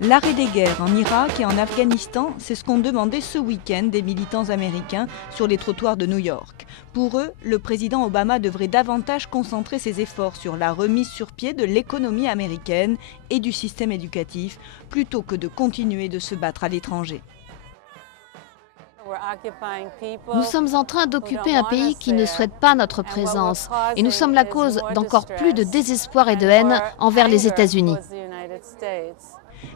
L'arrêt des guerres en Irak et en Afghanistan, c'est ce qu'ont demandé ce week-end des militants américains sur les trottoirs de New York. Pour eux, le président Obama devrait davantage concentrer ses efforts sur la remise sur pied de l'économie américaine et du système éducatif, plutôt que de continuer de se battre à l'étranger. Nous sommes en train d'occuper un pays qui ne souhaite pas notre présence et nous sommes la cause d'encore plus de désespoir et de haine envers les États-Unis.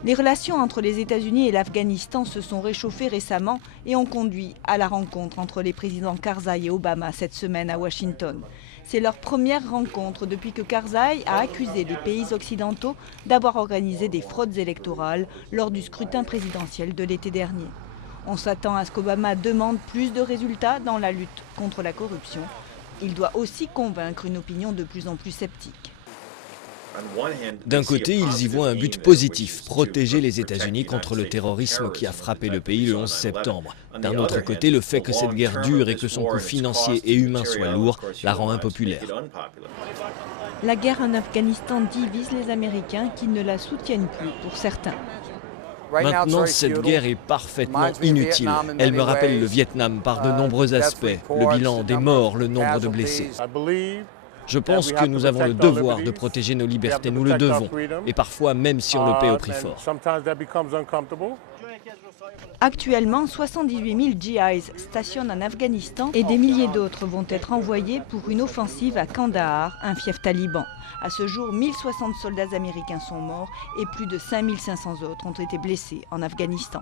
Les relations entre les États-Unis et l'Afghanistan se sont réchauffées récemment et ont conduit à la rencontre entre les présidents Karzai et Obama cette semaine à Washington. C'est leur première rencontre depuis que Karzai a accusé les pays occidentaux d'avoir organisé des fraudes électorales lors du scrutin présidentiel de l'été dernier. On s'attend à ce qu'Obama demande plus de résultats dans la lutte contre la corruption. Il doit aussi convaincre une opinion de plus en plus sceptique. D'un côté, ils y voient un but positif, protéger les États-Unis contre le terrorisme qui a frappé le pays le 11 septembre. D'un autre côté, le fait que cette guerre dure et que son coût financier et humain soit lourd la rend impopulaire. La guerre en Afghanistan divise les Américains qui ne la soutiennent plus pour certains. Maintenant, cette guerre est parfaitement inutile. Elle me rappelle le Vietnam par de nombreux aspects, le bilan des morts, le nombre de blessés. Je pense que nous avons le devoir de protéger nos libertés, nous le devons, et parfois même si on le paie au prix fort. Actuellement, 78 000 GIs stationnent en Afghanistan et des milliers d'autres vont être envoyés pour une offensive à Kandahar, un fief taliban. À ce jour, 1060 soldats américains sont morts et plus de 5500 autres ont été blessés en Afghanistan.